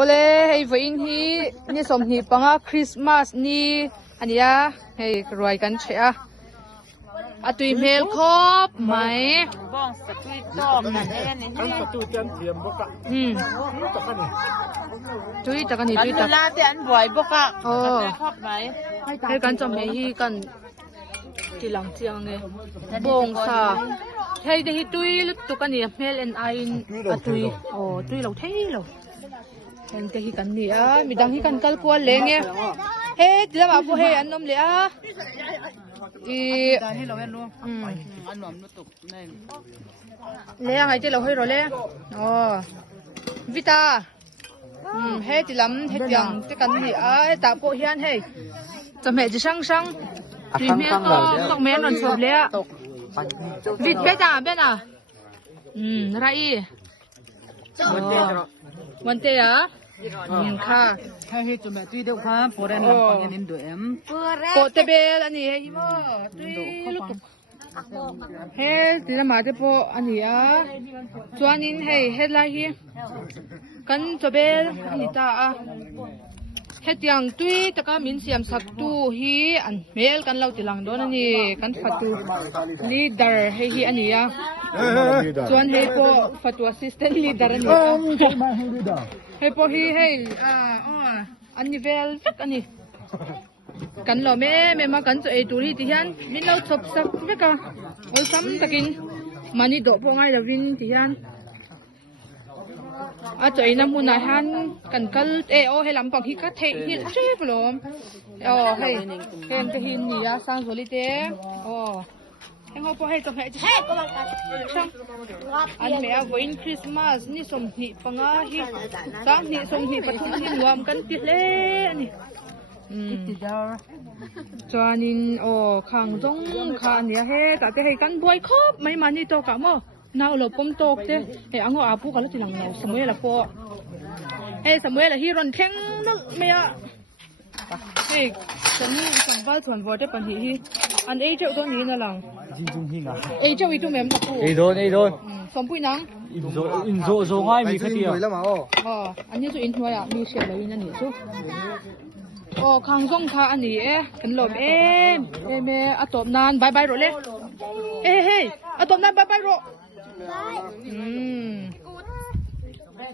ole hei vein hi ni som hi panga Christmas ni ania hei roi kan chea atui mel khop mai bong sa tui tom na ni kan tu jan thiam boka tui takani tui tak la te an boi boka khop mai hei kan chom hei hi kan tilang chiang nge bong sa hei de hi tui lut tu kan ni mel en ain atui tui lo thei lo hen te hi kan ni a midang hi kan kal kwal le nge he dilama po he an nom le a i ni lo en lo an nom nu tuk nei le ngai te lo hoi ro le vita he tilam he tiang te kan ni a ta po hian he cham he ji sang sang tui mel to me non sob le a vit beta bena rai Monte ya,ค่ะให้ให้จุ่มแบบตุ้ยเดียวครับโปรแดนลำปางยันนินดูเอ็มโปรเตเบลอันนี้ให้ยี่ห้อตุ้ยลูกเฮ้ตีละมาเตโปอันนี้อ่ะจวนนินให้เฮ็ดไรฮีกันจะเบลอันนี้ตาอ่ะเฮ็ดยังตุ้ยตะก้ามินเสียมสักตู้ฮีอันเมลกันเราติลังโดนอันนี้กันฟัดตู้ลีดเดอร์ให้ฮีอันนี้อ่ะจวนให้โปฟัดตู้แอสซิสแตนต์ลีดเดอร์อันนี้ให้โปฮีให้อันนี้เวลฟักอันนี้กันเราแม่มากันจะไอตัวที่ที่ฮันมินเราชอบสักเวกะโอ้ยซ้ำตะกินมันนี่โดดพวงไงเราวินที่ฮันอาจจะน้ำมูนฮันกันกัลโอให้ลำปองที่กัดเทหินเจ็บลมให้เห็นจะหินนี่อะสังสุริเตให้เขาพอให้จบให้ช่างอันเมียวันคริสต์มาสนี่สมหิปังอาฮิสามหิสมหิปทุมหิรวมกันติดเล่นี่จานินขังจงขันเนี่ยเฮ้แต่ให้กันบวยครบไม่มานี่โตกะมั้งน่าเราปมโตกเจ้เฮ้อังอาพูกันแล้วทีหลังเราสมัยละพอเฮ้สมัยละฮีรอนแข็งนึกไม่อะเฮ้ฉันสังวาส่วนวอได้ปัญหาฮีอันเจ้าตัวนี้น่ะหลังเจ้าอีตัวแม่มาพูโดนสมปุยนังอินโซง่ายมีแค่เดียวอันนี้จะอินทัวร์อะมีเสียเลยนั่นนี่ซุขังจงค่ะอันนี้กันหลบเมอะตบนานบายบายโรเล่เฮ้อะตบนานบายบายโร